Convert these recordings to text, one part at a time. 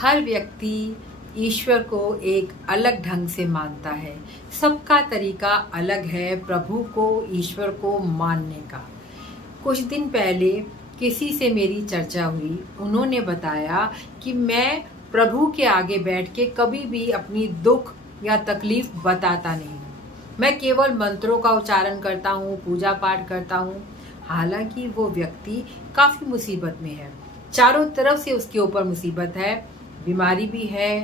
हर व्यक्ति ईश्वर को एक अलग ढंग से मानता है। सबका तरीका अलग है प्रभु को, ईश्वर को मानने का। कुछ दिन पहले किसी से मेरी चर्चा हुई। उन्होंने बताया कि मैं प्रभु के आगे बैठ के कभी भी अपनी दुख या तकलीफ बताता नहीं हूँ। मैं केवल मंत्रों का उच्चारण करता हूँ, पूजा पाठ करता हूँ। हालांकि वो व्यक्ति काफ़ी मुसीबत में है, चारों तरफ से उसके ऊपर मुसीबत है, बीमारी भी है,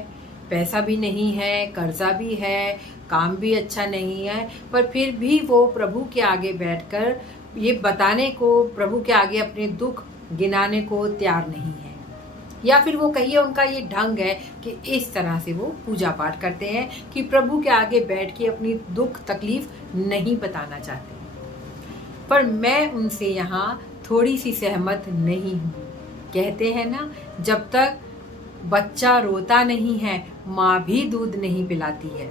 पैसा भी नहीं है, कर्जा भी है, काम भी अच्छा नहीं है, पर फिर भी वो प्रभु के आगे बैठकर ये बताने को, प्रभु के आगे अपने दुख गिनाने को तैयार नहीं है। या फिर वो कहिए उनका ये ढंग है कि इस तरह से वो पूजा पाठ करते हैं कि प्रभु के आगे बैठ के अपनी दुख तकलीफ नहीं बताना चाहते। पर मैं उनसे यहाँ थोड़ी सी सहमत नहीं हूँ। कहते हैं ना, जब तक बच्चा रोता नहीं है माँ भी दूध नहीं पिलाती है।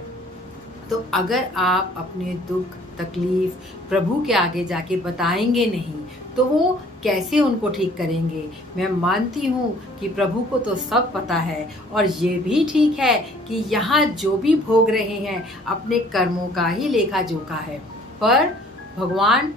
तो अगर आप अपने दुख तकलीफ प्रभु के आगे जाके बताएंगे नहीं तो वो कैसे उनको ठीक करेंगे। मैं मानती हूँ कि प्रभु को तो सब पता है, और ये भी ठीक है कि यहाँ जो भी भोग रहे हैं अपने कर्मों का ही लेखा जोखा है। पर भगवान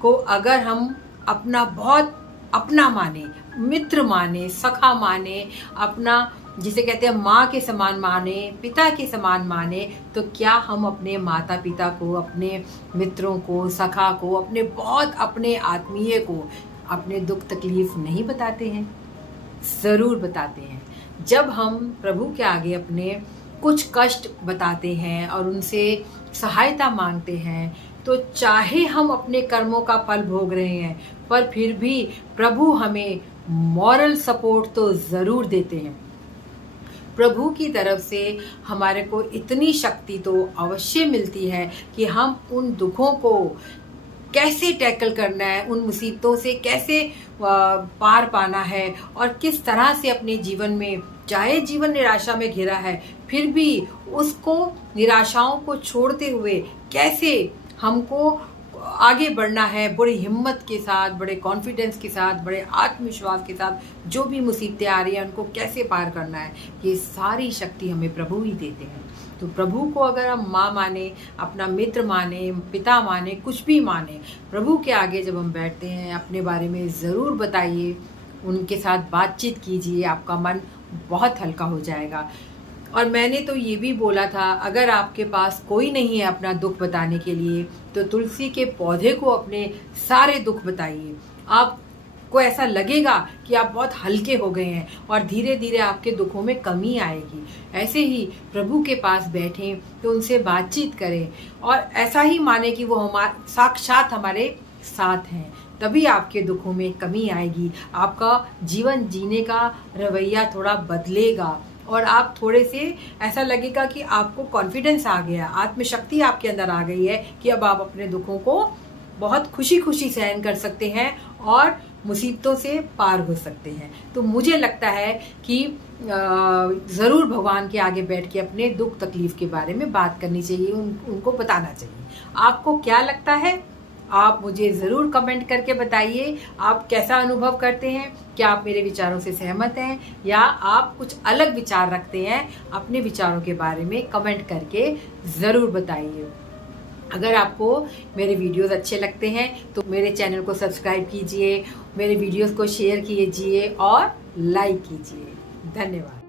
को अगर हम अपना बहुत अपना माने, मित्र माने, सखा माने, अपना जिसे कहते हैं माँ के समान माने, पिता के समान माने, तो क्या हम अपने माता पिता को, अपने मित्रों को, सखा को, अपने बहुत अपने आत्मीय को अपने दुख तकलीफ नहीं बताते हैं? ज़रूर बताते हैं। जब हम प्रभु के आगे अपने कुछ कष्ट बताते हैं और उनसे सहायता मांगते हैं, तो चाहे हम अपने कर्मों का फल भोग रहे हैं, पर फिर भी प्रभु हमें मॉरल सपोर्ट तो ज़रूर देते हैं। प्रभु की तरफ से हमारे को इतनी शक्ति तो अवश्य मिलती है कि हम उन दुखों को कैसे टैकल करना है, उन मुसीबतों से कैसे पार पाना है, और किस तरह से अपने जीवन में, चाहे जीवन निराशा में घिरा है, फिर भी उसको, निराशाओं को छोड़ते हुए कैसे हमको आगे बढ़ना है, बड़ी हिम्मत के साथ, बड़े कॉन्फिडेंस के साथ, बड़े आत्मविश्वास के साथ जो भी मुसीबतें आ रही हैं उनको कैसे पार करना है, ये सारी शक्ति हमें प्रभु ही देते हैं। तो प्रभु को अगर हम माँ माने, अपना मित्र माने, पिता माने, कुछ भी माने, प्रभु के आगे जब हम बैठते हैं अपने बारे में ज़रूर बताइए, उनके साथ बातचीत कीजिए, आपका मन बहुत हल्का हो जाएगा। और मैंने तो ये भी बोला था, अगर आपके पास कोई नहीं है अपना दुख बताने के लिए, तो तुलसी के पौधे को अपने सारे दुख बताइए। आपको ऐसा लगेगा कि आप बहुत हल्के हो गए हैं और धीरे धीरे आपके दुखों में कमी आएगी। ऐसे ही प्रभु के पास बैठें तो उनसे बातचीत करें और ऐसा ही माने कि वो साक्षात हमारे साथ हैं, तभी आपके दुखों में कमी आएगी। आपका जीवन जीने का रवैया थोड़ा बदलेगा और आप थोड़े से, ऐसा लगेगा कि आपको कॉन्फिडेंस आ गया, आत्मशक्ति आपके अंदर आ गई है कि अब आप अपने दुखों को बहुत खुशी खुशी सहन कर सकते हैं और मुसीबतों से पार हो सकते हैं। तो मुझे लगता है कि ज़रूर भगवान के आगे बैठ के अपने दुख तकलीफ के बारे में बात करनी चाहिए, उनको बताना चाहिए। आपको क्या लगता है? आप मुझे ज़रूर कमेंट करके बताइए, आप कैसा अनुभव करते हैं? क्या आप मेरे विचारों से सहमत हैं या आप कुछ अलग विचार रखते हैं? अपने विचारों के बारे में कमेंट करके ज़रूर बताइए। अगर आपको मेरे वीडियोस अच्छे लगते हैं तो मेरे चैनल को सब्सक्राइब कीजिए, मेरे वीडियोस को शेयर कीजिए और लाइक कीजिए। धन्यवाद।